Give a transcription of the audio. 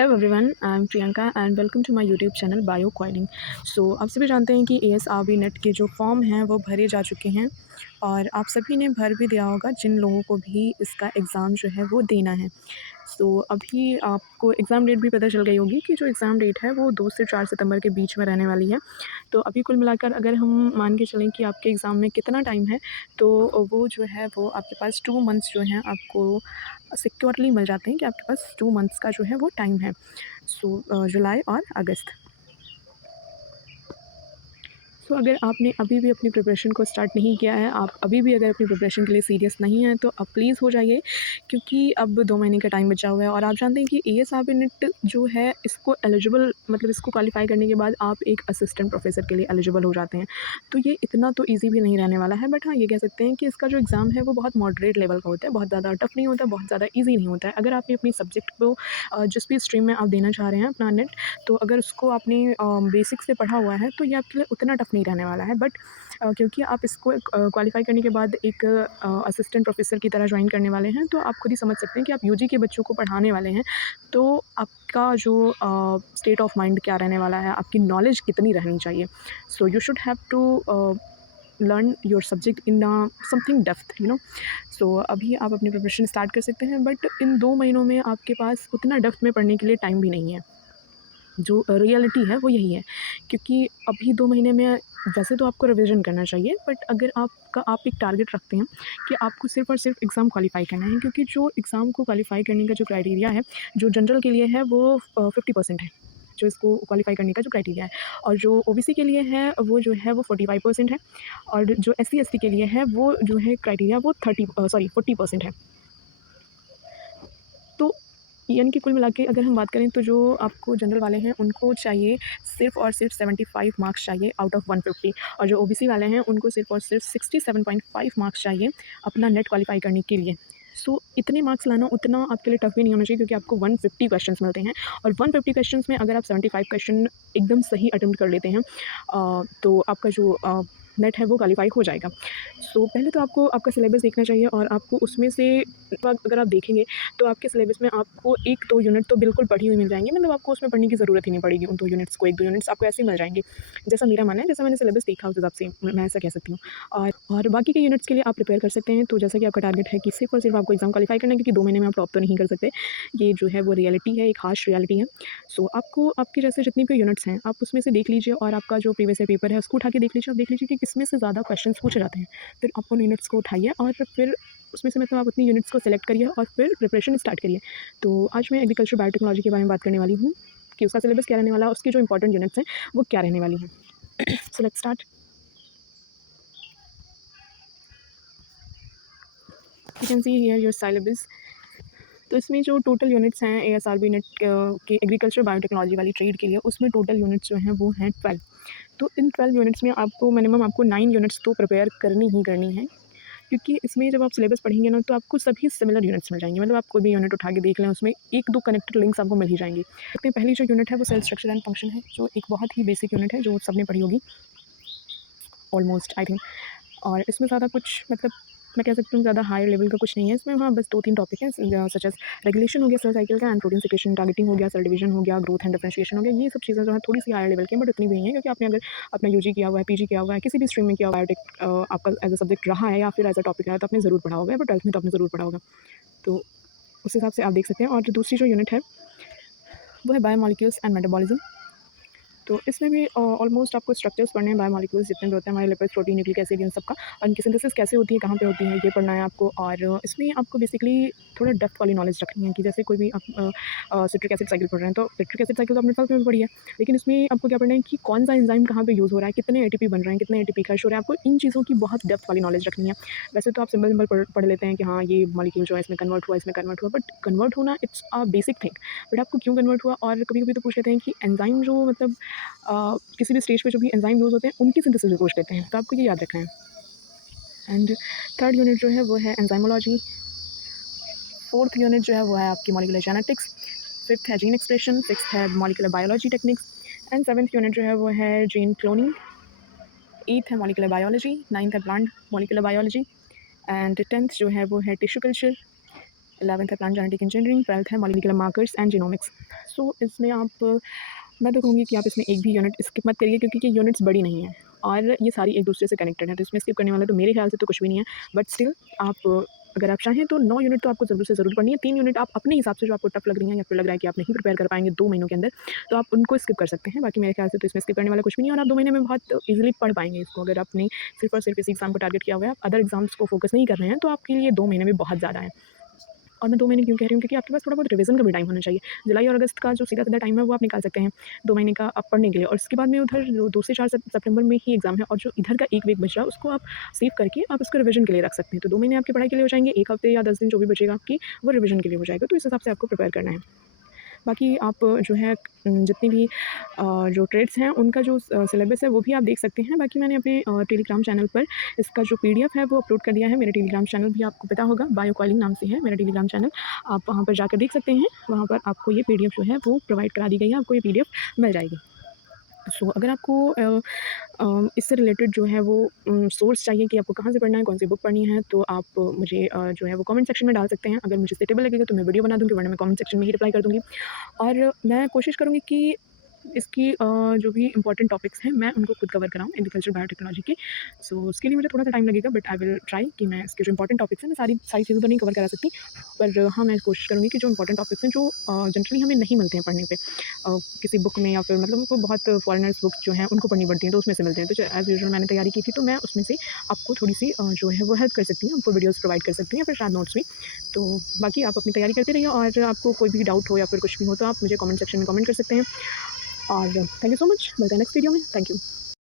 Hello everyone, I am Priyanka and welcome to my YouTube channel bio coding. So आप सभी जानते हैं कि एएसआरबी नेट के जो फॉर्म हैं वो भरे जा चुके हैं और आप सभी ने भर भी दिया होगा जिन लोगों को भी इसका एग्ज़ाम जो है वो देना है। सो अभी आपको एग्ज़ाम डेट भी पता चल गई होगी कि जो एग्ज़ाम डेट है वो 2 से 4 सितंबर के बीच में रहने वाली है। तो अभी कुल मिलाकर अगर हम मान के चलें कि आपके एग्ज़ाम में कितना टाइम है, तो वो जो है वो आपके पास 2 मंथ्स जो हैं आपको सिक्योरली मिल जाते हैं कि आपके पास 2 मंथ्स का जो है वो टाइम है। सो जुलाई और अगस्त। सो अगर आपने अभी भी अपनी प्रिपरेशन को स्टार्ट नहीं किया है, आप अभी भी अगर अपनी प्रिपरेशन के लिए सीरियस नहीं हैं, तो अब प्लीज़ हो जाइए, क्योंकि अब 2 महीने का टाइम बचा हुआ है। और आप जानते हैं कि एएसआरबी नेट जो है इसको एलिजिबल मतलब इसको क्वालीफाई करने के बाद आप एक असिस्टेंट प्रोफ़ेसर के लिए एलिजिबल हो जाते हैं। तो ये इतना तो ईज़ी भी नहीं रहने वाला है, बट हाँ, ये कह सकते हैं कि इसका जो एग्ज़ाम है वो बहुत मॉडरेट लेवल का होता है, बहुत ज़्यादा टफ़ नहीं होता, बहुत ज़्यादा ईज़ी नहीं होता है। अगर आपने अपनी सब्जेक्ट को जिस भी स्ट्रीम में आप देना चाह रहे हैं अपना नेट, तो अगर उसको आपने बेसिक से पढ़ा हुआ है तो ये आपके लिए उतना टफ़ नहीं रहने वाला है। बट क्योंकि आप इसको क्वालीफाई करने के बाद एक असिस्टेंट प्रोफेसर की तरह ज्वाइन करने वाले हैं, तो आप खुद ही समझ सकते हैं कि आप यूजी के बच्चों को पढ़ाने वाले हैं, तो आपका जो स्टेट ऑफ माइंड क्या रहने वाला है, आपकी नॉलेज कितनी रहनी चाहिए। So you should have to learn your subject in something depth, you know. So अभी आप अपनी प्रिपरेशन स्टार्ट कर सकते हैं, बट इन 2 महीनों में आपके पास उतना डेप्थ में पढ़ने के लिए टाइम भी नहीं है। जो रियलिटी है वो यही है, क्योंकि अभी 2 महीने में वैसे तो आपको रिविज़न करना चाहिए, बट अगर आप एक टारगेट रखते हैं कि आपको सिर्फ़ और सिर्फ़ एग्ज़ाम क्वालीफ़ाई करना है, क्योंकि जो एग्ज़ाम को क्वालीफ़ाई करने का जो क्राइटेरिया है, जो जनरल के लिए है वो 50% है, जो इसको क्वालीफ़ाई करने का जो क्राइटेरिया है। और जो ओबीसी के लिए है वो जो है वो 45% है, और जो एससी-एसटी के लिए है वो जो है क्राइटेरिया वो 40% है। तो यानी कि कुल मिला के अगर हम बात करें, तो जो आपको जनरल वाले हैं उनको चाहिए सिर्फ़ और सिर्फ़ 75 मार्क्स चाहिए आउट ऑफ 150, और जो ओबीसी वाले हैं उनको सिर्फ़ और सिर्फ़ 67.5 मार्क्स चाहिए अपना नेट क्वालीफ़ाई करने के लिए। सो इतने मार्क्स लाना उतना आपके लिए टफ़ भी नहीं होना चाहिए, क्योंकि आपको 150 क्वेश्चंस मिलते हैं, और 150 क्वेश्चंस में अगर आप 75 क्वेश्चन एकदम सही अटेम्प्ट कर लेते हैं, तो आपका जो नेट है वो क्वालीफ़ाई हो जाएगा। सो पहले तो आपको आपका सिलेबस देखना चाहिए, और आपको उसमें से अगर आप देखेंगे तो आपके सिलेबस में आपको 1-2 यूनिट तो बिल्कुल पढ़ी हुई मिल जाएँगी, मतलब आपको उसमें पढ़ने की ज़रूरत ही नहीं पड़ेगी उन 2 यूनिट्स को, 1-2 यूनिट्स आपको ऐसे ही मिल जाएँगे। जैसा मेरा मानना है, जैसा मैंने सिलेबस देखा उस हिसाब से मैं ऐसा कह सकती हूँ। और बाकी के यूनिट्स के लिए आप प्रिपेयर कर सकते हैं, तो जैसा कि आपका टारगेट है कि सिर्फ़ और सिर्फ़ आपको एग्ज़ाम क्वालीफ़ाई करना है, क्योंकि 2 महीने में आप टॉप तो नहीं कर सकते। ये जो है वो रियलिटी है, एक हार्श रियलिटी है। सो आपको आपके जैसे जितनी भी यूनिट्स हैं, आप उसमें से देख लीजिए, और आपका जो प्रीवियस ईयर पेपर है उसको उठा के देख लीजिए। आप देख लीजिए कि किसमें से ज़्यादा क्वेश्चंस पूछे जाते हैं। फिर आप उन यूनिट्स को उठाइए, और फिर उसमें से मतलब आप उतनी यूनिट्स को सेलेक्ट करिए और फिर प्रिपरेशन स्टार्ट करिए। तो आज मैं एग्रीकल्चर बायोटेक्नोलॉजी के बारे में बात करने वाली हूँ कि उसका सिलेबस क्या रहने वाला है, उसकी जो इंपॉर्टेंट यूनिट्स हैं वो क्या रहने वाली हैं। So let's start. You can see here your syllabus. तो इसमें जो टोटल यूनिट्स हैं एएसआरबी नेट के एग्रीकल्चर बायोटेक्नोलॉजी वाली ट्रेड के लिए, उसमें टोटल यूनिट्स जो हैं वो हैं 12। तो इन 12 यूनिट्स में आपको मिनिमम आपको 9 यूनिट्स तो प्रिपेयर करनी ही करनी है, क्योंकि इसमें जब आप सिलेबस पढ़ेंगे ना, तो आपको सभी सिमिलर यूनिट्स मिल जाएंगे, मतलब आप कोई भी यूनिट उठा के देख लें, उसमें 1-2 कनेक्टेड लिंक्स आपको मिल ही जाएंगी। देखते हैं, पहली जो यूनिट है वो सेल स्ट्रक्चर एंड फंक्शन है, जो एक बहुत ही बेसिक यूनिट है जो सबने पढ़ी होगी ऑलमोस्ट आई थिंक। और इसमें ज़्यादा कुछ मतलब मैं कह सकती हूँ ज़्यादा हायर लेवल का कुछ नहीं है इसमें। हाँ, बस 2-3 टॉपिक हैं, सच एज़ रेगुलेशन हो गया सेल साइकिल का, एंड प्रोटीन सिक्रेशन टारगेटिंग हो गया, सेल डिवीजन हो गया, ग्रोथ एंड डिफरेंशिएशन हो गया। ये सब चीज़ें जो है थोड़ी सी हायर लेवल की हैं, बट इतनी भी नहीं है, क्योंकि आपने अगर अपना यूजी किया हुआ है, पीजी किया हुआ है, किसी भी स्ट्रीम में किया हुआ है, बायोटेक आपका एज अ सब्जेक्ट रहा है या फिर एज अ टॉपिक रहा है, तो आपने ज़रूर पढ़ा होगा, बट 12th में तो आपने ज़रूर पढ़ा होगा। तो उस हिसाब से आप देख सकते हैं। और जो दूसरी जो यूनिट है वो है बायोमोलिक्यूल्स एंड मेटाबॉलिज्म। तो इसमें भी ऑलमोस्ट आपको स्ट्रक्चर्स पढ़ने हैं, बायोमोलिक्यूल्स जितने भी होते हैं हमारे लिपिड्स, प्रोटीन, न्यूक्लिक एसिड, इन सबका, और इनकी सिंथेसिस कैसे होती है, कहाँ पे होती है, ये पढ़ना है आपको। और इसमें आपको बेसिकली थोड़ा डेप्थ वाली नॉलेज रखनी है, कि जैसे कोई भी आप सिट्रिक एसिड साइकिल पढ़ रहे हैं, तो सिट्रिक एसिड साइकिल तो आपने 12th में पढ़ी है, लेकिन इसमें आपको क्या पढ़ना है कि कौन सा एंजाइम कहाँ पे यूज़ हो रहा है, कितने एटीपी बन रहे हैं, कितने एटीपी खर्च हो रहे हैं, आपको इन चीज़ों की बहुत डेप्थ वाली नॉलेज रखनी है। वैसे तो आप सिंपल सिंपल पढ़ लेते हैं कि हाँ, ये मॉलिक्यूल जो है इसमें कन्वर्ट हुआ, इसमें कन्वर्ट हुआ, बट कन्वर्ट होना it's a basic thing. But आपको क्यों कन्वर्ट हुआ, और कभी कभी तो पूछ लेते हैं कि एंजाइम जो मतलब किसी भी स्टेज पे जो भी एंजाइम यूज़ होते हैं उनकी सिंथेसिस भी पूछ लेते हैं, तो आपको ये याद रखना है। एंड थर्ड यूनिट जो है वो है एंजाइमोलॉजी। फोर्थ यूनिट जो है वो है आपकी मॉलिक्यूलर जेनेटिक्स। फिफ्थ है जीन एक्सप्रेशन। सिक्स्थ है molecular biology techniques. And seventh unit जो है वो है जीन क्लोनिंग। एट्थ है मॉलिक्यूलर बायोलॉजी। नाइन्थ है plant molecular biology. And tenth जो है वो है टिश्यू कल्चर। 11th है प्लांट जेनेटिक इंजीनियरिंग, 12th है मॉलिक्यूलर मार्कर्स एंड जीनोमिक्स। सो इसमें आप मैं तो कहूँगी कि आप इसमें एक भी यूनिट स्किप मत करिए, क्योंकि ये यूनिट्स बड़ी नहीं हैं और ये सारी एक दूसरे से कनेक्टेड हैं, तो इसमें स्किप करने वाला तो मेरे ख्याल से तो कुछ भी नहीं है। बट स्टिल आप अगर आप चाहें तो 9 यूनिट तो आपको ज़रूर से ज़रूर पढ़नी है। 3 यूनिट आप अपने हिसाब से जो आपको टफ लग रही हैं या फिर लग रहा है कि आप नहीं प्रिपेयर कर पाएँगे 2 महीनों के अंदर, तो आप उनको स्किप कर सकते हैं। बाकी मेरे ख्याल से तो इसमें स्किप करने वाला कुछ भी नहीं है और आप 2 महीने में बहुत ईज़िली पढ़ पाएँगे इसको। अगर आपने सिर्फ़ और सिर्फ़ इसी एग्ज़ाम को टारगेट किया हुआ है, आप अदर एग्ज़ाम्स को फोकस नहीं कर रहे हैं, तो आपके लिए 2 महीने भी बहुत ज़्यादा है। और मैं 2 महीने क्यों कह रही हूँ, क्योंकि आपके पास थोड़ा बहुत रिवीज़न का भी टाइम होना चाहिए। जुलाई और अगस्त का जो सीधा-साधा टाइम है वो आप निकाल सकते हैं 2 महीने का आप पढ़ने के लिए, और उसके बाद में उधर जो 2 से 4 सितंबर में ही एग्ज़ाम है और जो इधर का 1 वीक बच रहा है उसको आप सेव करके आप उसको रिवीज़न के लिए रख सकते हैं। तो 2 महीने आपकी पढ़ाई के लिए हो जाएँगे, 1 हफ्ते या 10 दिन जो भी बचेगा आपकी वो रिवीज़न के लिए हो जाएगा। तो इस हिसाब से आपको प्रिपेयर करना है। बाकी आप जो है जितनी भी जो ट्रेड्स हैं उनका जो सिलेबस है वो भी आप देख सकते हैं। बाकी मैंने अपने टेलीग्राम चैनल पर इसका जो पीडीएफ है वो अपलोड कर दिया है। मेरा टेलीग्राम चैनल भी आपको पता होगा, बायो कॉलिंग नाम से है मेरा टेलीग्राम चैनल। आप वहाँ पर जाकर देख सकते हैं, वहाँ पर आपको ये पीडीएफ जो है वो प्रोवाइड करा दी गई है, आपको ये पीडीएफ मिल जाएगी। सो अगर आपको इससे रिलेटेड जो है वो सोर्स चाहिए कि आपको कहाँ से पढ़ना है, कौन सी बुक पढ़नी है, तो आप मुझे जो है वो कमेंट सेक्शन में डाल सकते हैं। अगर मुझे सूटेबल लगेगा तो मैं वीडियो बना दूँगी, वरना मैं कमेंट सेक्शन में ही रिप्लाई कर दूँगी। और मैं कोशिश करूँगी कि इसकी जो भी इम्पोर्टेंट टॉपिक्स हैं मैं उनको खुद कवर कराऊँ एग्रीकल्चर बायोटेक्नोलॉजी के। सो उसके लिए मुझे थोड़ा-सा टाइम लगेगा, बट आई विल ट्राई कि मैं इसके जो इम्पोर्टेंट टॉपिक्स हैं मैं सारी सारी चीज़ें तो नहीं कवर करा सकती। पर हाँ, मैं कोशिश करूँगी कि जो इम्पोर्टेंट टॉपिक्स हैं जो जनरली हमें नहीं मिलते हैं पढ़ने पे किसी बुक में, या फिर मतलब उनको बहुत फॉरेनर्स बुक्स जो हैं उनको पढ़नी पड़ती हैं तो उसमें से मिलते हैं। तो एज़ यूजुअल मैंने तैयारी की थी, तो मैं उसमें से आपको थोड़ी-सी जो है वो हेल्प कर सकती हूँ, आपको वीडियोज़ प्रोवाइड कर सकती हूँ या फिर शायद नोट्स भी। तो बाकी आप अपनी तैयारी करते रहिए, और आपको कोई भी डाउट हो या फिर कुछ भी हो तो आप मुझे कमेंट सेक्शन में कमेंट कर सकते हैं। और थैंक यू सो मच, मिलते हैं नेक्स्ट वीडियो में। Thank you.